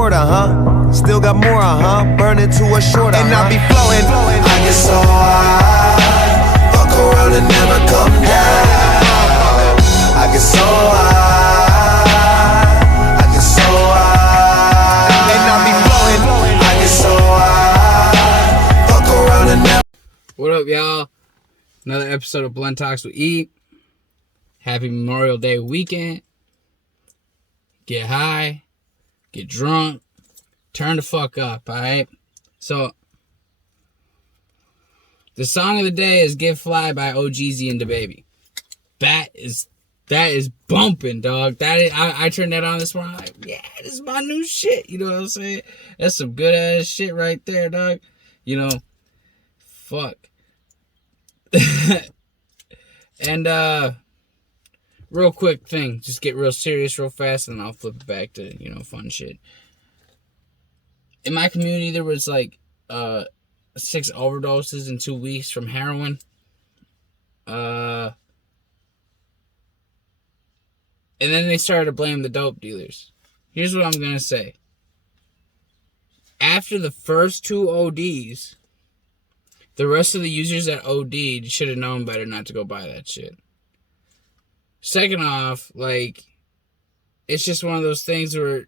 quarter, huh? Still got more, burning to a shorter, and I be flowing. I get so high, fuck around and never come down. I get so high, I get so high, and I be flowing. I get so high, fuck around and never. What up, y'all? Another episode of Blunt Talks with E. Happy Memorial Day weekend. Get high, get drunk, turn the fuck up, alright? So, the song of the day is Get Fly by OGZ and DaBaby. That is bumping, dog. I turned that on this morning. I'm like, yeah, this is my new shit. You know what I'm saying? That's some good ass shit right there, dog. You know, fuck. And, real quick thing, just get real serious real fast, and then I'll flip it back to, fun shit. In my community, there was, 6 overdoses in 2 weeks from heroin. And then they started to blame the dope dealers. Here's what I'm going to say. After the first 2 ODs, the rest of the users that OD'd should have known better not to go buy that shit. Second off, it's just one of those things where,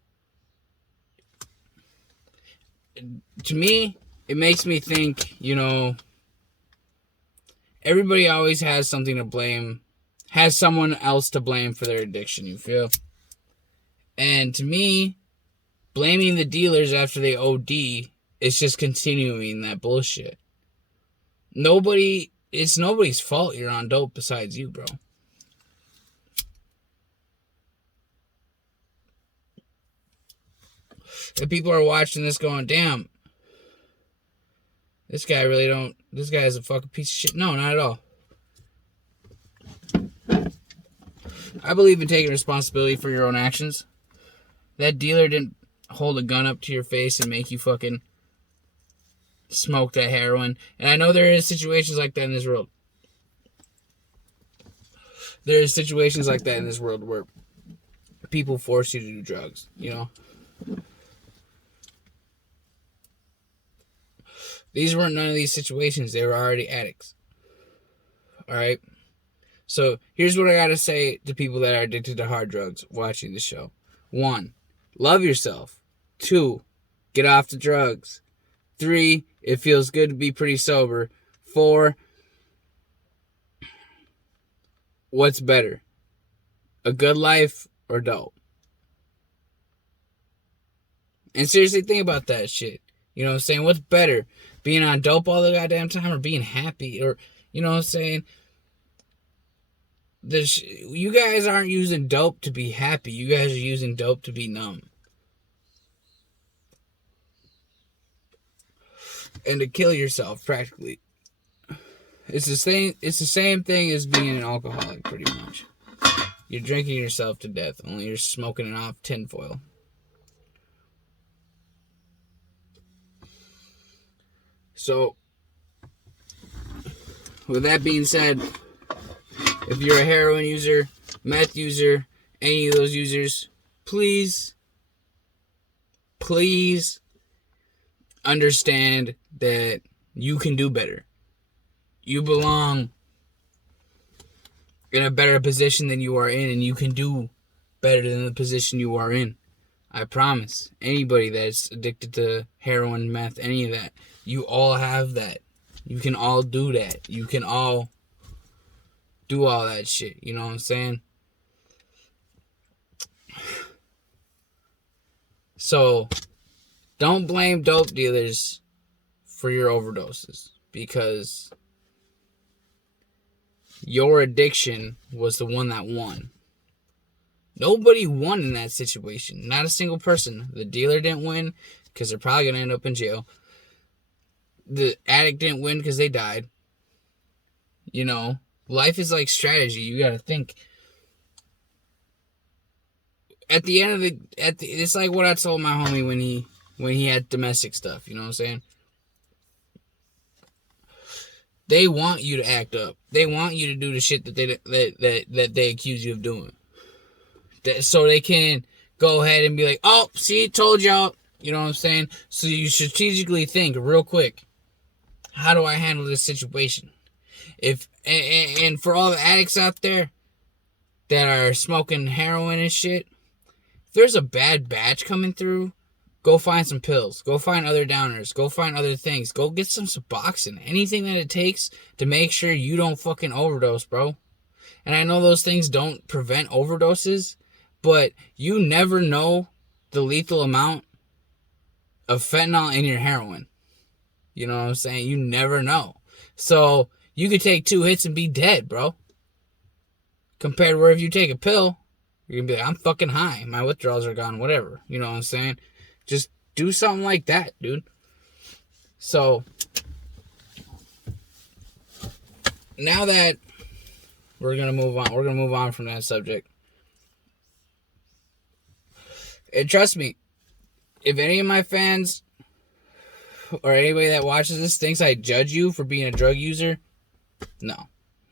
to me, it makes me think, everybody always has something to blame, has someone else to blame for their addiction, you feel? And to me, blaming the dealers after they OD is just continuing that bullshit. It's nobody's fault you're on dope besides you, bro. If people are watching this going, damn, this guy is a fucking piece of shit. No, not at all. I believe in taking responsibility for your own actions. That dealer didn't hold a gun up to your face and make you fucking smoke that heroin. And I know there is situations like that in this world. There is situations like that in this world where people force you to do drugs, These weren't none of these situations. They were already addicts. Alright? So, here's what I gotta say to people that are addicted to hard drugs watching the show. 1, love yourself. 2, get off the drugs. 3, it feels good to be pretty sober. 4, what's better? A good life or dope? And seriously, think about that shit. You know what I'm saying? What's better? Being on dope all the goddamn time or being happy? Or, you know what I'm saying? You guys aren't using dope to be happy. You guys are using dope to be numb. And to kill yourself, practically. It's the same thing as being an alcoholic, pretty much. You're drinking yourself to death, only you're smoking it off tinfoil. So, with that being said, if you're a heroin user, meth user, any of those users, please understand that you can do better. You belong in a better position than you are in, and you can do better than the position you are in. I promise. Anybody that's addicted to heroin, meth, any of that, you all have that. You can all do that. You can all do all that shit. You know what I'm saying? So, don't blame dope dealers for your overdoses, because your addiction was the one that won. Nobody won in that situation. Not a single person. The dealer didn't win because they're probably going to end up in jail. The addict didn't win because they died. Life is like strategy. You got to think. At the end of it's like what I told my homie when he had domestic stuff. You know what I'm saying? They want you to act up. They want you to do the shit that they accuse you of doing. So they can go ahead and be like, oh, see, told y'all. You know what I'm saying? So you strategically think real quick, how do I handle this situation? And for all the addicts out there that are smoking heroin and shit, if there's a bad batch coming through, go find some pills. Go find other downers. Go find other things. Go get some Suboxone. Anything that it takes to make sure you don't fucking overdose, bro. And I know those things don't prevent overdoses, but you never know the lethal amount of fentanyl in your heroin. You know what I'm saying? You never know. So you could take 2 hits and be dead, bro. Compared to where if you take a pill, you're going to be like, I'm fucking high. My withdrawals are gone, whatever. You know what I'm saying? Just do something like that, dude. So, now that we're going to move on from that subject. And trust me, if any of my fans or anybody that watches this thinks I judge you for being a drug user, no,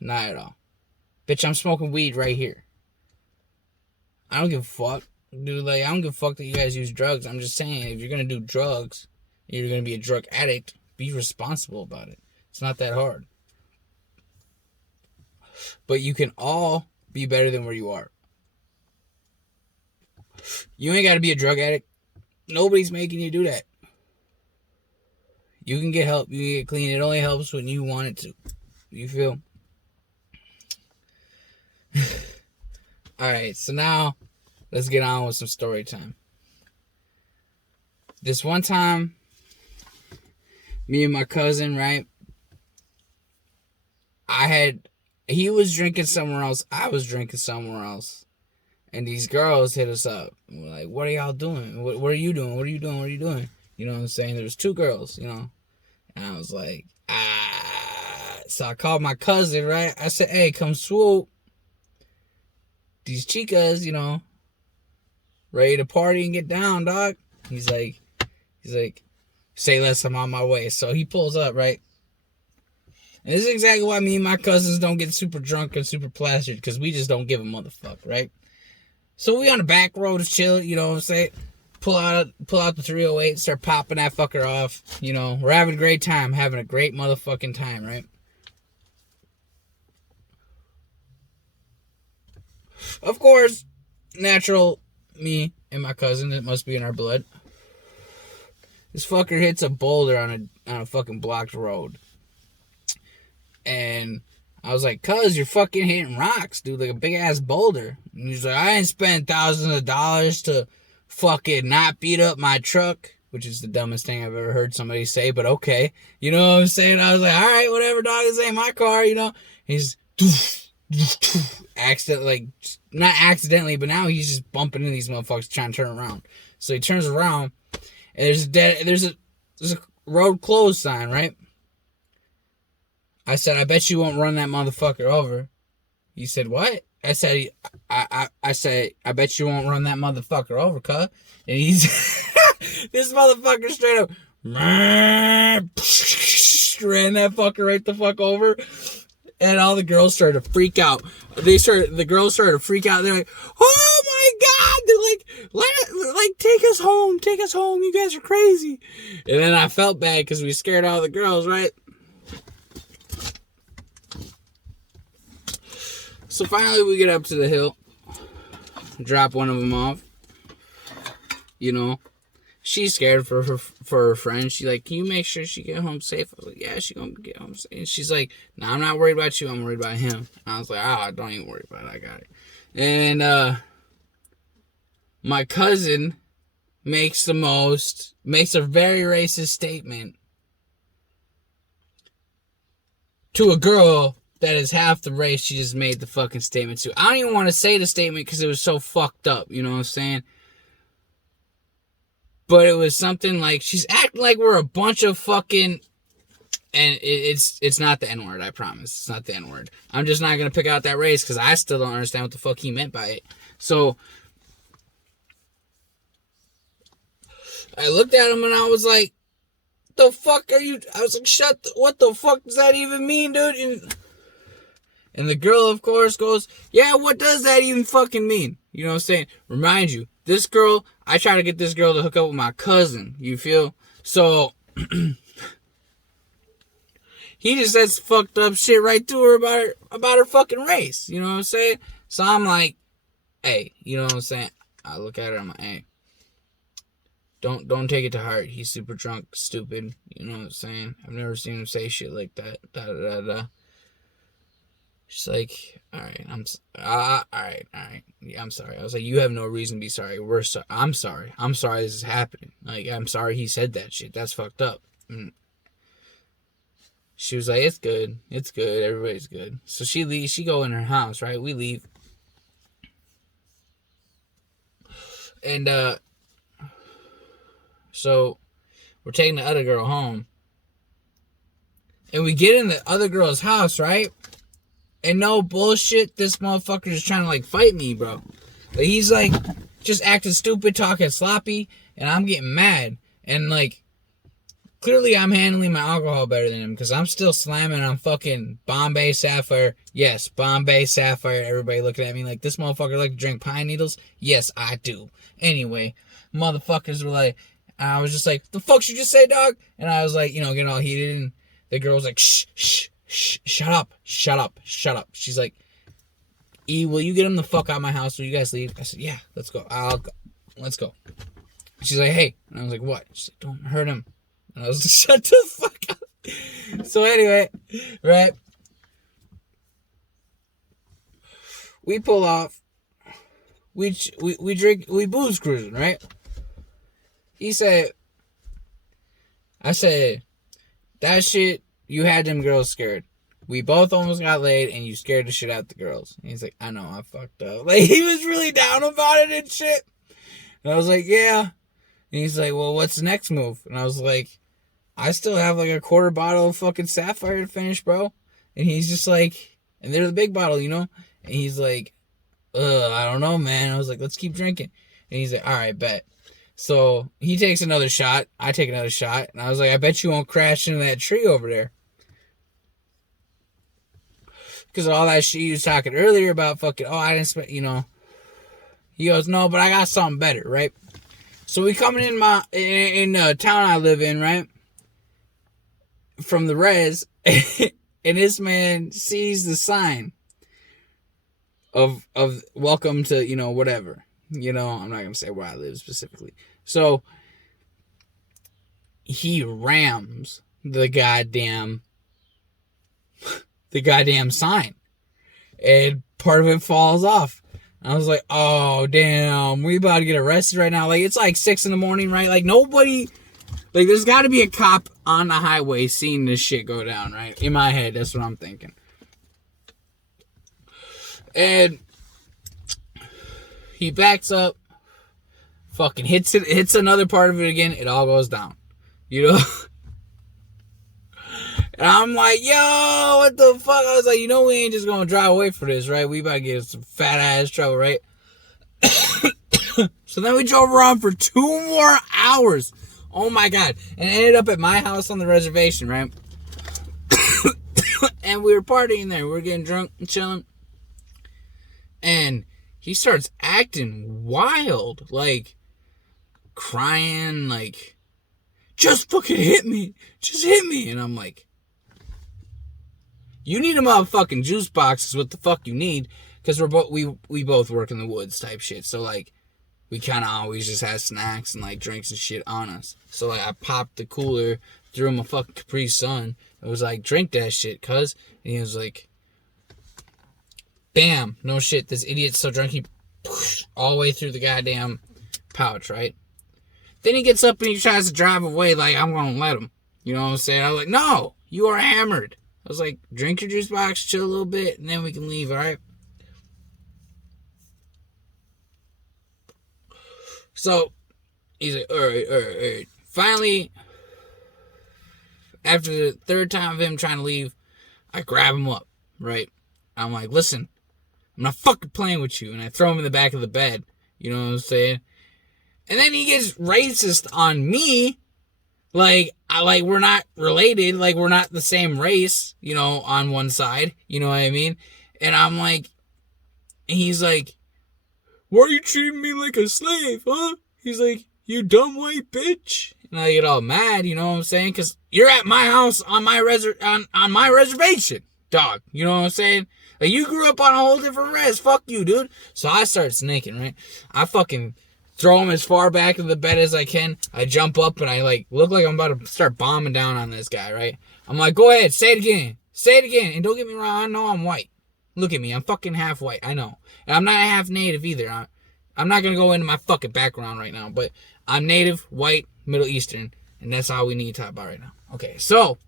not at all. Bitch, I'm smoking weed right here. I don't give a fuck. Dude, like, I don't give a fuck that you guys use drugs. I'm just saying, if you're going to do drugs, you're going to be a drug addict, be responsible about it. It's not that hard. But you can all be better than where you are. You ain't got to be a drug addict. Nobody's making you do that. You can get help. You can get clean. It only helps when you want it to. You feel? Alright, so now let's get on with some story time. This one time, me and my cousin, right? He was drinking somewhere else. I was drinking somewhere else. And these girls hit us up. We're like, what are y'all doing? What are you doing? What are you doing? What are you doing? You know what I'm saying? There was 2 girls, you know. And I was like, So I called my cousin, right? I said, hey, come swoop. These chicas, you know, ready to party and get down, dog. He's like, say less, I'm on my way. So he pulls up, right? And this is exactly why me and my cousins don't get super drunk and super plastered, because we just don't give a motherfucker, right? So we on the back road to chill, you know what I'm saying? Pull out the 308, start popping that fucker off. You know, we're having a great time, having a great motherfucking time, right? Of course, natural me and my cousin, it must be in our blood. This fucker hits a boulder on a fucking blocked road. And I was like, cuz, you're fucking hitting rocks, dude, like a big ass boulder. And he's like, I ain't spent thousands of dollars to fucking not beat up my truck, which is the dumbest thing I've ever heard somebody say, but okay. You know what I'm saying? I was like, all right, whatever, dog, this ain't my car, you know? He's not accidentally, but now he's just bumping into these motherfuckers trying to turn around. So he turns around, and there's a road closed sign, right? I said, I bet you won't run that motherfucker over. He said, what? I said, I said, I bet you won't run that motherfucker over, cuz. And he's, this motherfucker straight up, ran that fucker right the fuck over. And all the girls started to freak out. The girls started to freak out. They're like, oh my God. They're like, take us home. You guys are crazy. And then I felt bad because we scared all the girls, right? So finally we get up to the hill, drop one of them off. You know, she's scared for her friend. She's like, can you make sure she get home safe? I was like, yeah, she gonna get home safe. And she's like, no, I'm not worried about you. I'm worried about him. And I was like, don't even worry about it. I got it. And my cousin makes a very racist statement to a girl that is half the race she just made the fucking statement to. I don't even want to say the statement because it was so fucked up, you know what I'm saying? But it was something like, she's acting like we're a bunch of fucking, and it's not the N-word, I promise. It's not the N-word. I'm just not going to pick out that race because I still don't understand what the fuck he meant by it. So I looked at him and I was like, the fuck are you? I was like, what the fuck does that even mean, dude? And the girl, of course, goes, yeah, what does that even fucking mean? You know what I'm saying? Remind you, This girl, I try to get this girl to hook up with my cousin. You feel? So he just says fucked up shit right to her about her fucking race. You know what I'm saying? So I'm like, hey, you know what I'm saying? I look at her, I'm like, hey, don't take it to heart. He's super drunk, stupid. You know what I'm saying? I've never seen him say shit like that. Da da da da. She's like, all right, all right. Yeah, I'm sorry. I was like, you have no reason to be sorry. I'm sorry. I'm sorry this is happening. Like, I'm sorry he said that shit. That's fucked up. And she was like, it's good. It's good. Everybody's good. So she leaves. She go in her house, right? We leave. And, so we're taking the other girl home. And we get in the other girl's house, right? And no bullshit, this motherfucker is trying to, like, fight me, bro. But he's, like, just acting stupid, talking sloppy, and I'm getting mad. And, like, clearly I'm handling my alcohol better than him, because I'm still slamming on fucking Bombay Sapphire. Yes, Bombay Sapphire. Everybody looking at me like, this motherfucker like to drink pine needles? Yes, I do. Anyway, motherfuckers were like, I was just like, the fuck you just say, dog? And I was like, you know, getting all heated, and the girl was like, shh, shut up. She's like, E, will you get him the fuck out of my house? Will you guys leave? I said, yeah, let's go. I'll go. Let's go. She's like, hey. And I was like, what? She's like, don't hurt him. And I was like, shut the fuck up. So anyway, right? We pull off. We drink, we booze cruising, right? I said, that shit, you had them girls scared. We both almost got laid, and you scared the shit out the girls. And he's like, I know, I fucked up. Like, he was really down about it and shit. And I was like, yeah. And he's like, well, what's the next move? And I was like, I still have like a quarter bottle of fucking Sapphire to finish, bro. And he's just like, and they're the big bottle, you know? And he's like, I don't know, man. I was like, let's keep drinking. And he's like, all right, bet. So he takes another shot. I take another shot. And I was like, I bet you won't crash into that tree over there. Because of all that shit you was talking earlier about fucking, I didn't spend, you know. He goes, no, but I got something better, right? So we coming in the town I live in, right? From the res. And this man sees the sign of welcome to, you know, whatever. You know, I'm not going to say where I live specifically. So he rams the goddamn sign, and part of it falls off. I was like, oh damn, we about to get arrested right now. Like, it's like 6 a.m, right? Like, nobody, like, there's got to be a cop on the highway seeing this shit go down, right? In my head, that's what I'm thinking. And he backs up, fucking hits another part of it again. It all goes down, you know. And I'm like, yo, what the fuck? I was like, you know, we ain't just gonna drive away for this, right? We about to get some fat ass trouble, right? So then we drove around for 2 more hours. Oh my God. And ended up at my house on the reservation, right? And we were partying there. We were getting drunk and chilling. And he starts acting wild, like crying, like, just fucking hit me. Just hit me. And I'm like, you need a motherfucking juice box is what the fuck you need. Because we both work in the woods type shit. So, like, we kind of always just have snacks and, like, drinks and shit on us. So, like, I popped the cooler, threw him a fucking Capri Sun. It was like, drink that shit, cuz. And he was like, bam. No shit. This idiot's so drunk, he all the way through the goddamn pouch, right? Then he gets up and he tries to drive away like, I'm going to let him. You know what I'm saying? I was like, no, you are hammered. I was like, drink your juice box, chill a little bit, and then we can leave, all right? So, he's like, all right. Finally, after the third time of him trying to leave, I grab him up, right? I'm like, listen, I'm not fucking playing with you. And I throw him in the back of the bed. You know what I'm saying? And then he gets racist on me. Like, we're not related. Like, we're not the same race, you know, on one side. You know what I mean? And I'm like, he's like, why are you treating me like a slave, huh? He's like, you dumb white bitch. And I get all mad, you know what I'm saying? Because you're at my house on my on my reservation, dog. You know what I'm saying? Like, you grew up on a whole different res. Fuck you, dude. So I start snaking, right? I fucking throw him as far back of the bed as I can. I jump up and I, like, look like I'm about to start bombing down on this guy, right? I'm like, go ahead, say it again. Say it again. And don't get me wrong, I know I'm white. Look at me. I'm fucking half white. I know. And I'm not half native either. I'm not going to go into my fucking background right now, but I'm native, white, Middle Eastern, and that's all we need to talk about right now. Okay, so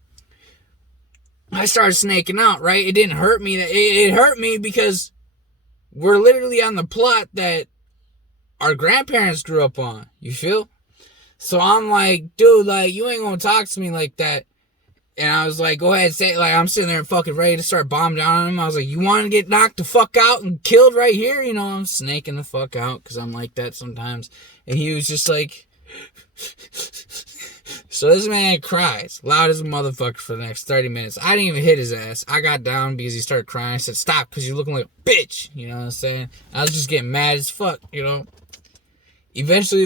I started snaking out, right? It didn't hurt me. It hurt me because we're literally on the plot that our grandparents grew up on. You feel? So I'm like, dude, like, you ain't going to talk to me like that. And I was like, go ahead, say it. Like, I'm sitting there fucking ready to start bombing down on him. I was like, you want to get knocked the fuck out and killed right here? You know, I'm snaking the fuck out because I'm like that sometimes. And he was just like... So this man cries loud as a motherfucker for the next 30 minutes. I didn't even hit his ass. I got down because he started crying. I said, stop, because you're looking like a bitch. You know what I'm saying? I was just getting mad as fuck, you know. Eventually,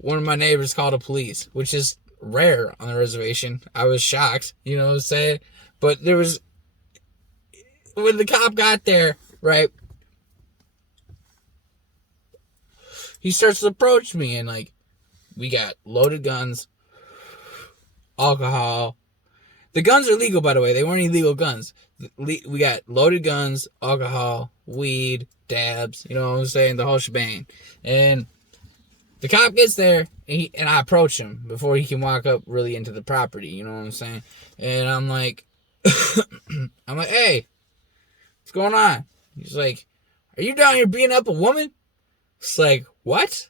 one of my neighbors called the police, which is rare on the reservation. I was shocked, you know what I'm saying? But when the cop got there, right, he starts to approach me, and, like, we got loaded guns, alcohol. The guns are legal, by the way. They weren't illegal guns. We got loaded guns, alcohol, weed, dabs, you know what I'm saying? The whole shebang. And the cop gets there, and I approach him before he can walk up really into the property, you know what I'm saying? And I'm like, hey, what's going on? He's like, are you down here beating up a woman? It's like, what?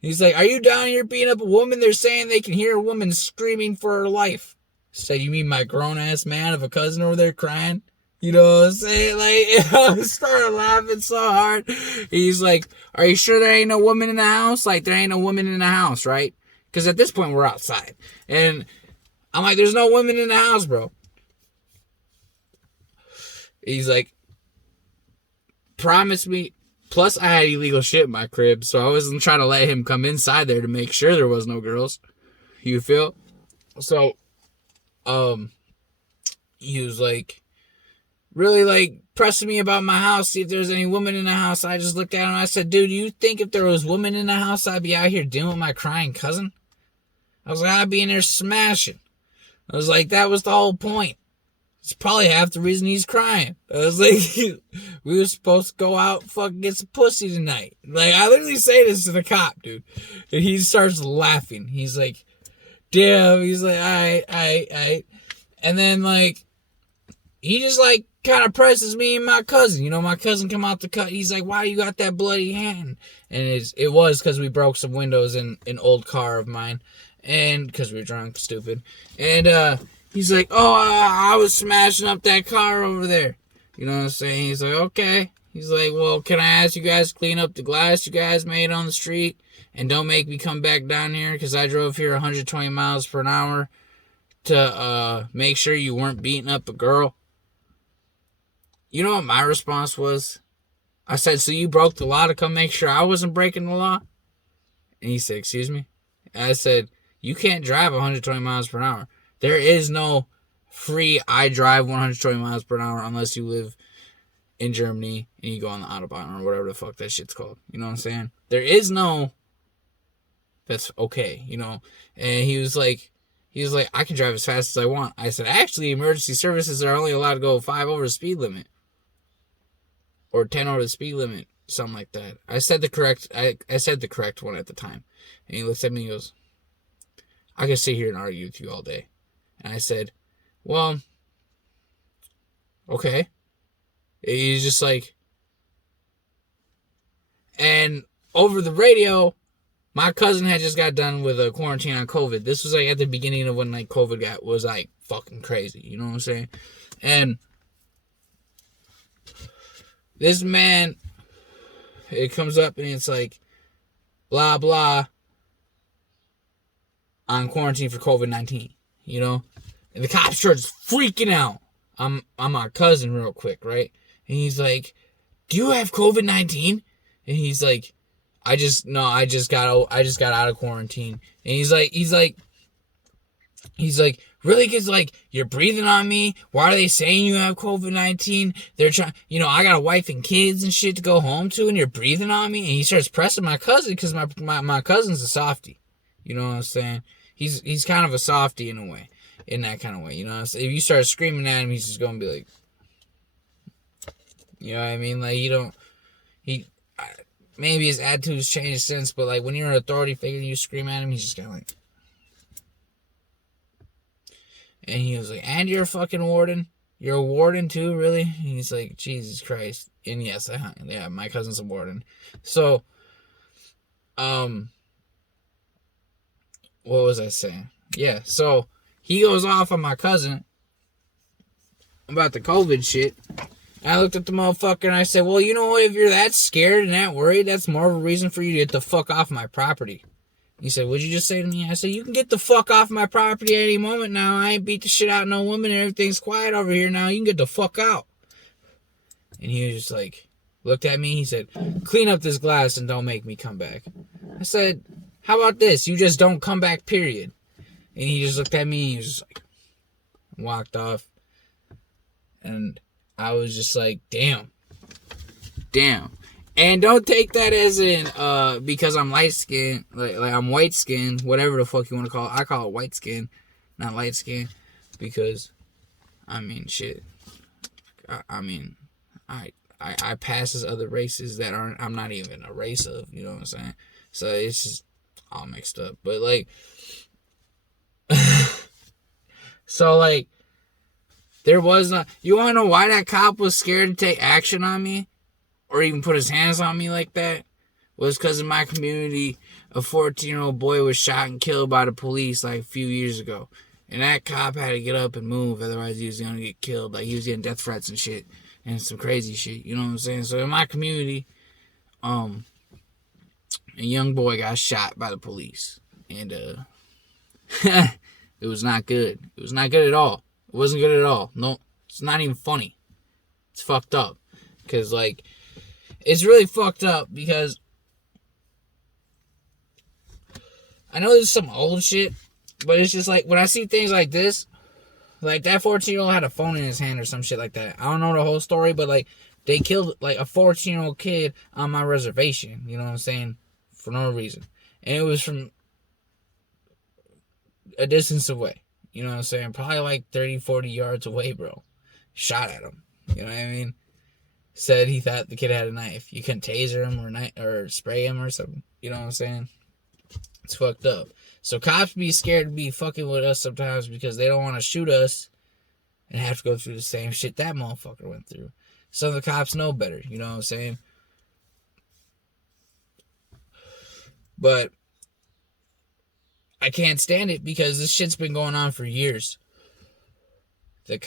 He's like, are you down here beating up a woman? They're saying they can hear a woman screaming for her life. So you mean my grown-ass man of a cousin over there crying? You know what I'm saying? Like, I started laughing so hard. He's like, are you sure there ain't no woman in the house? Like, there ain't no woman in the house, right? Because at this point, we're outside. And I'm like, there's no women in the house, bro. He's like, promise me. Plus, I had illegal shit in my crib, so I wasn't trying to let him come inside there to make sure there was no girls. You feel? So, he was like, really, like, pressing me about my house, see if there's any woman in the house. I just looked at him and I said, dude, you think if there was women in the house, I'd be out here dealing with my crying cousin? I was like, I'd be in there smashing. I was like, that was the whole point. It's probably half the reason he's crying. I was like, we were supposed to go out and fucking get some pussy tonight. Like, I literally say this to the cop, dude. And he starts laughing. He's like, damn. He's like, all right. And then, like, he just, like, kind of presses me and my cousin. You know, my cousin come out the cut. He's like, why you got that bloody hand? And it was because we broke some windows in an old car of mine. And because we were drunk, stupid. And, he's like, oh, I was smashing up that car over there. You know what I'm saying? He's like, okay. He's like, well, can I ask you guys to clean up the glass you guys made on the street? And don't make me come back down here because I drove here 120 miles per hour to make sure you weren't beating up a girl. You know what my response was? I said, so you broke the law to come make sure I wasn't breaking the law? And he said, excuse me? And I said, you can't drive 120 miles per hour. There is no free I drive 120 miles per hour unless you live in Germany and you go on the Autobahn or whatever the fuck that shit's called. You know what I'm saying? There is no that's okay, you know? And he was like, I can drive as fast as I want. I said, actually, emergency services are only allowed to go 5 over the speed limit. Or 10 over the speed limit. Something like that. I said the correct one at the time. And he looks at me and goes, I could sit here and argue with you all day. And I said, well, okay. He's just like, and over the radio, my cousin had just got done with a quarantine on COVID. This was like at the beginning of when like COVID was like fucking crazy. You know what I'm saying? And this man, it comes up and it's like, blah, blah, on quarantine for COVID-19, you know? And the cop starts freaking out. I'm my cousin real quick, right? And he's like, do you have COVID-19? And he's like, I just got out of quarantine. And he's like, really? Cause like, you're breathing on me. Why are they saying you have COVID-19? They're trying, I got a wife and kids and shit to go home to, and you're breathing on me. And he starts pressing my cousin, cause my cousin's a softie. You know what I'm saying? He's kind of a softie in a way, in that kind of way. You know what I'm saying? If you start screaming at him, he's just gonna be like, you know what I mean? Like, maybe his attitude's changed since, but like when you're an authority figure and you scream at him, he's just kind of like. And he was like, and you're a fucking warden? You're a warden too, really? And he's like, Jesus Christ. And yes, yeah, my cousin's a warden. So, what was I saying? Yeah, so he goes off on my cousin about the COVID shit. I looked at the motherfucker and I said, well, you know what? If you're that scared and that worried, that's more of a reason for you to get the fuck off my property. He said, what'd you just say to me? I said, you can get the fuck off my property at any moment now. I ain't beat the shit out of no woman and everything's quiet over here now. You can get the fuck out. And he was just like, looked at me. He said, clean up this glass and don't make me come back. I said, how about this? You just don't come back, period. And he just looked at me and he was just like, walked off. And I was just like, damn. And don't take that as in, because I'm light skinned, like I'm white skinned, whatever the fuck you want to call it. I call it white skin, not light skin, because, I mean, shit. I pass as other races that I'm not even a race of, you know what I'm saying? So it's just all mixed up. But like, so like, there was not, you want to know why that cop was scared to take action on me? Or even put his hands on me like that? Was because in my community, a 14-year-old boy was shot and killed by the police like a few years ago. And that cop had to get up and move, otherwise he was going to get killed. Like, he was getting death threats and shit. And some crazy shit, you know what I'm saying? So in my community, a young boy got shot by the police. And it was not good. It was not good at all. It wasn't good at all. No, it's not even funny. It's fucked up. Because, like, it's really fucked up because I know this is some old shit, but it's just like when I see things like this, like that 14-year-old had a phone in his hand or some shit like that. I don't know the whole story, but like they killed like a 14-year-old kid on my reservation, you know what I'm saying, for no reason. And it was from a distance away, you know what I'm saying, probably like 30, 40 yards away, bro. Shot at him, you know what I mean? Said he thought the kid had a knife. You can taser him or spray him or something. You know what I'm saying? It's fucked up. So cops be scared to be fucking with us sometimes because they don't want to shoot us and have to go through the same shit that motherfucker went through. Some of the cops know better. You know what I'm saying? But I can't stand it because this shit's been going on for years. The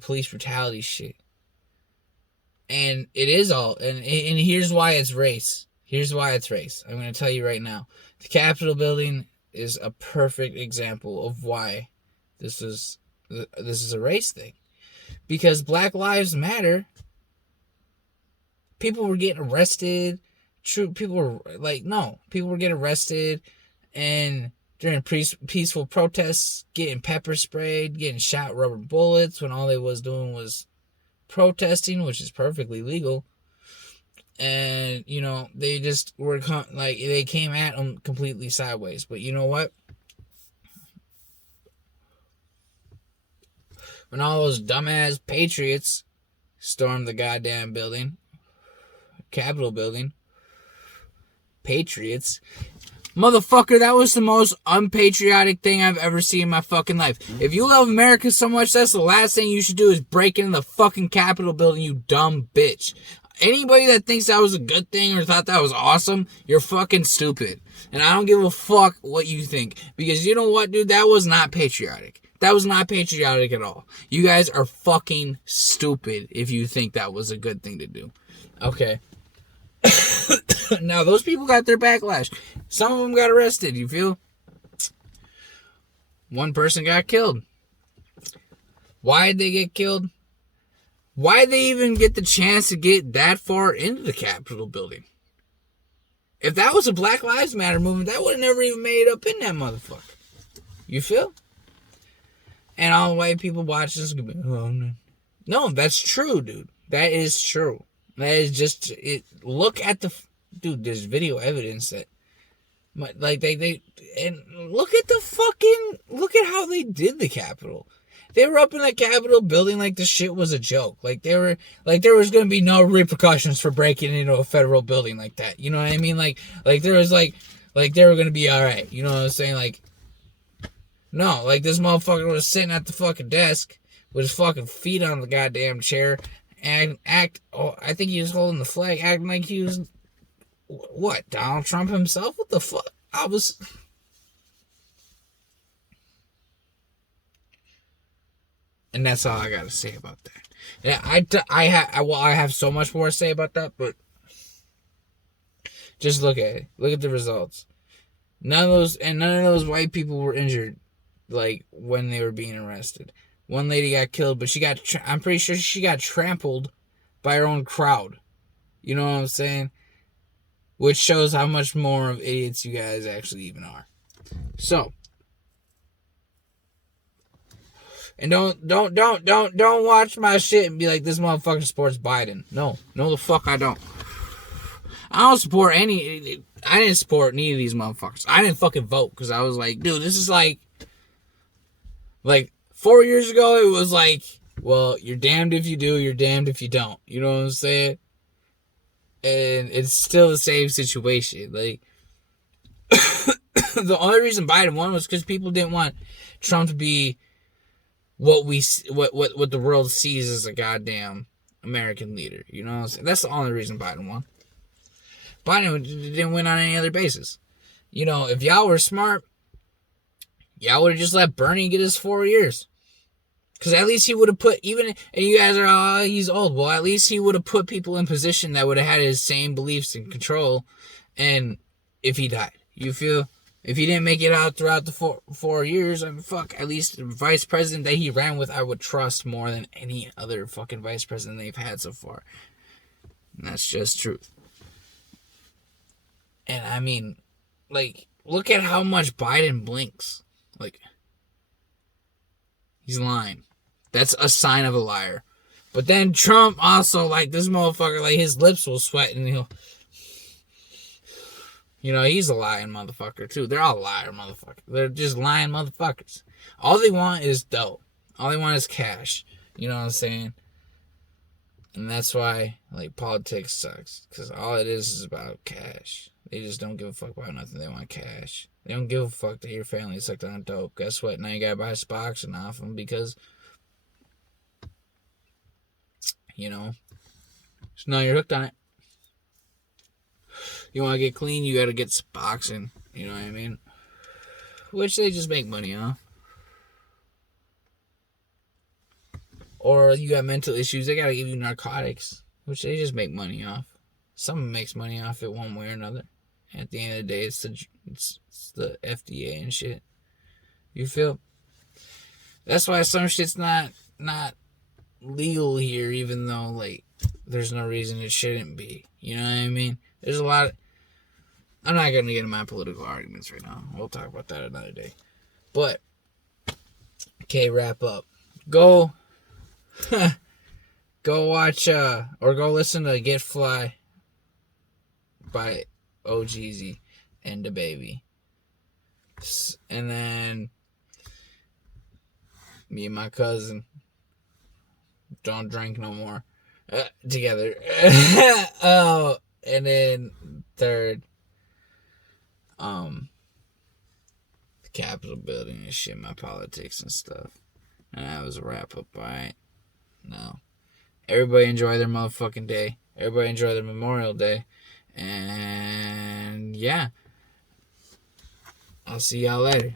police brutality shit. And it is all, and here's why it's race. Here's why it's race. I'm going to tell you right now. The Capitol building is a perfect example of why this is a race thing. Because Black Lives Matter, people were getting arrested. People were getting arrested, and during peaceful protests, getting pepper sprayed, getting shot rubber bullets when all they was doing was protesting, which is perfectly legal. And they just were they came at them completely sideways. But you know what, when all those dumbass patriots stormed the goddamn Capitol building, patriots, motherfucker, that was the most unpatriotic thing I've ever seen in my fucking life. If you love America so much, that's the last thing you should do is break into the fucking Capitol building, you dumb bitch. Anybody that thinks that was a good thing or thought that was awesome, you're fucking stupid. And I don't give a fuck what you think. Because you know what, dude? That was not patriotic. That was not patriotic at all. You guys are fucking stupid if you think that was a good thing to do. Okay. Now, those people got their backlash. Some of them got arrested, you feel? One person got killed. Why did they get killed? Why'd they even get the chance to get that far into the Capitol building? If that was a Black Lives Matter movement, that would have never even made it up in that motherfucker. You feel? And all the white people watching this could be, oh, no, that's true, dude. That is true. That is just it. Look at dude. There's video evidence that, like and look at how they did the Capitol. They were up in the Capitol building like the shit was a joke. Like there was gonna be no repercussions for breaking into a federal building like that. You know what I mean? Like there was like they were gonna be all right. You know what I'm saying? Like, no, like this motherfucker was sitting at the fucking desk with his fucking feet on the goddamn chair and I think he was holding the flag, acting like he was, what, Donald Trump himself? What the fuck? And that's all I gotta say about that. Yeah, I have so much more to say about that, but just look at it. Look at the results. None of those white people were injured, like, when they were being arrested. One lady got killed, but I'm pretty sure she got trampled by her own crowd. You know what I'm saying? Which shows how much more of idiots you guys actually even are. So, and don't watch my shit and be like, this motherfucker supports Biden. No, the fuck I don't. I don't support I didn't support any of these motherfuckers. I didn't fucking vote because I was like, dude, this is like 4 years ago, it was like, well, you're damned if you do, you're damned if you don't. You know what I'm saying? And it's still the same situation. Like, the only reason Biden won was because people didn't want Trump to be what the world sees as a goddamn American leader. You know what I'm saying? That's the only reason Biden won. Biden didn't win on any other basis. You know, if y'all were smart, y'all would have just let Bernie get his 4 years. Because at least he would have put, and you guys are, he's old. Well, at least he would have put people in position that would have had his same beliefs and control. And if he died, you feel? If he didn't make it out throughout the 4 years, I mean, fuck, at least the vice president that he ran with, I would trust more than any other fucking vice president they've had so far. And that's just truth. And I mean, like, look at how much Biden blinks. Like, he's lying. That's a sign of a liar. But then Trump also, like, this motherfucker, like, his lips will sweat and he'll, you know, he's a lying motherfucker too. They're all liar motherfuckers. They're just lying motherfuckers. All they want is dough. All they want is cash. You know what I'm saying? And that's why, like, politics sucks. Because all it is about cash. They just don't give a fuck about nothing. They want cash. They don't give a fuck that your family sucked on dope. Guess what? Now you gotta buy Spoxon off them because, you know, so now you're hooked on it. You want to get clean, you gotta get Spoxon. You know what I mean? Which they just make money off. Or you got mental issues, they gotta give you narcotics, which they just make money off. Someone makes money off it one way or another. At the end of the day, it's the FDA and shit. You feel? That's why some shit's not legal here, even though, like, there's no reason it shouldn't be. You know what I mean? There's a lot of... I'm not going to get into my political arguments right now. We'll talk about that another day. But, okay, wrap up. Go watch, or go listen to Get Fly by OGZ and the Baby. And then me and my cousin don't drink no more together. Oh, and then third, the Capitol building and shit, my politics and stuff. And that was a wrap up. Alright, no, everybody enjoy their motherfucking day. Everybody enjoy their Memorial Day. And yeah, I'll see y'all later.